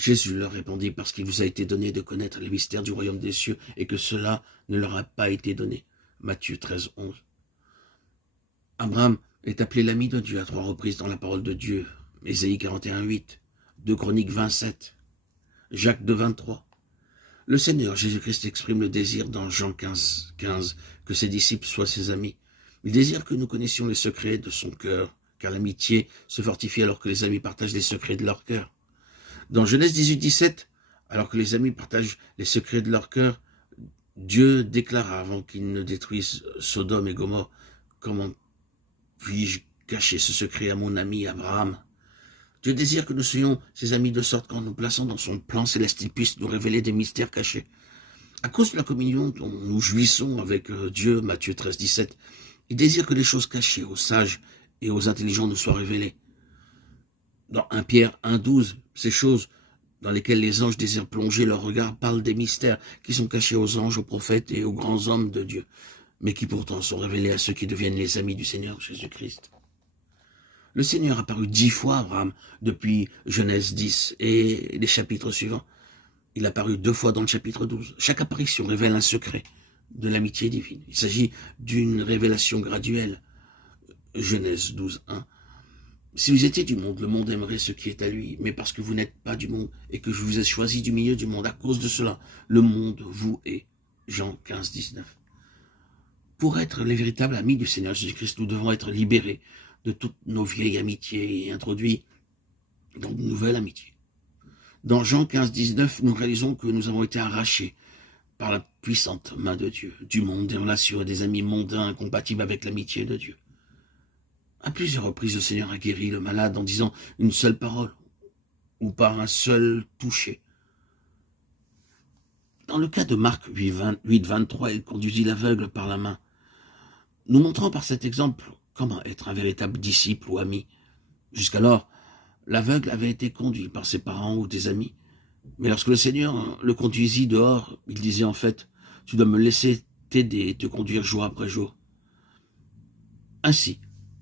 Jésus leur répondit, parce qu'il vous a été donné de connaître les mystères du royaume des cieux, et que cela ne leur a pas été donné. Matthieu 13, 11. Abraham est appelé l'ami de Dieu à 3 reprises dans la parole de Dieu. Ésaïe 41, 8, 2 Chroniques 27, Jacques 2, 23. Le Seigneur Jésus-Christ exprime le désir dans Jean 15, 15 que ses disciples soient ses amis. Il désire que nous connaissions les secrets de son cœur, car l'amitié se fortifie alors que les amis partagent les secrets de leur cœur. Dans Genèse 18, 17, alors que les amis partagent les secrets de leur cœur, Dieu déclara avant qu'il ne détruise Sodome et Gomorrhe, comment puis-je cacher ce secret à mon ami Abraham? Dieu désire que nous soyons ses amis de sorte qu'en nous plaçant dans son plan céleste, il puisse nous révéler des mystères cachés. À cause de la communion dont nous jouissons avec Dieu, Matthieu 13, 17, il désire que les choses cachées aux sages et aux intelligents nous soient révélées. Dans 1 Pierre 1, 12, ces choses dans lesquelles les anges désirent plonger leur regard parlent des mystères qui sont cachés aux anges, aux prophètes et aux grands hommes de Dieu, mais qui pourtant sont révélés à ceux qui deviennent les amis du Seigneur Jésus-Christ. Le Seigneur a apparu 10 fois à Abraham depuis Genèse 10 et les chapitres suivants. Il a apparu 2 fois dans le chapitre 12. Chaque apparition révèle un secret de l'amitié divine. Il s'agit d'une révélation graduelle. Genèse 12, 1. Si vous étiez du monde, le monde aimerait ce qui est à lui, mais parce que vous n'êtes pas du monde et que je vous ai choisi du milieu du monde, à cause de cela, le monde vous hait. Jean 15, 19. Pour être les véritables amis du Seigneur Jésus-Christ, nous devons être libérés de toutes nos vieilles amitiés et introduits dans de nouvelles amitiés. Dans Jean 15, 19, nous réalisons que nous avons été arrachés par la puissante main de Dieu, du monde, des relations et des amis mondains incompatibles avec l'amitié de Dieu. À plusieurs reprises, le Seigneur a guéri le malade en disant une seule parole ou par un seul toucher. Dans le cas de Marc 8, 23, il conduisit l'aveugle par la main, nous montrant par cet exemple comment être un véritable disciple ou ami. Jusqu'alors, l'aveugle avait été conduit par ses parents ou des amis. Mais lorsque le Seigneur le conduisit dehors, il disait en fait, tu dois me laisser t'aider et te conduire jour après jour. Ainsi,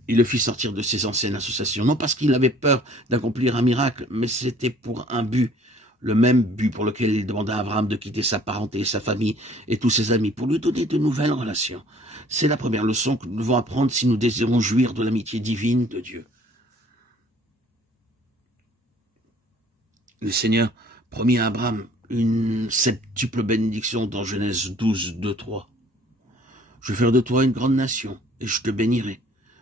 il le fit sortir de ses anciennes associations, non parce qu'il avait peur d'accomplir un miracle, mais c'était pour un but, le même but pour lequel il demanda à Abraham de quitter sa parenté, sa famille et tous ses amis, pour lui donner de nouvelles relations. C'est la première leçon que nous devons apprendre si nous désirons jouir de l'amitié divine de Dieu. Le Seigneur promit à Abraham une septuple bénédiction dans Genèse 12, 2, 3. Je vais faire de toi une grande nation, et je te bénirai.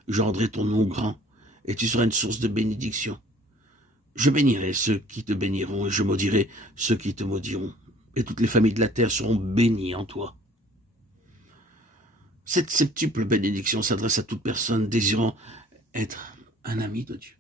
Je rendrai ton nom grand, et tu seras une source de bénédiction. Je bénirai ceux qui te béniront, et je maudirai ceux qui te maudiront. Et toutes les familles de la terre seront bénies en toi. Cette septuple bénédiction s'adresse à toute personne désirant être un ami de Dieu.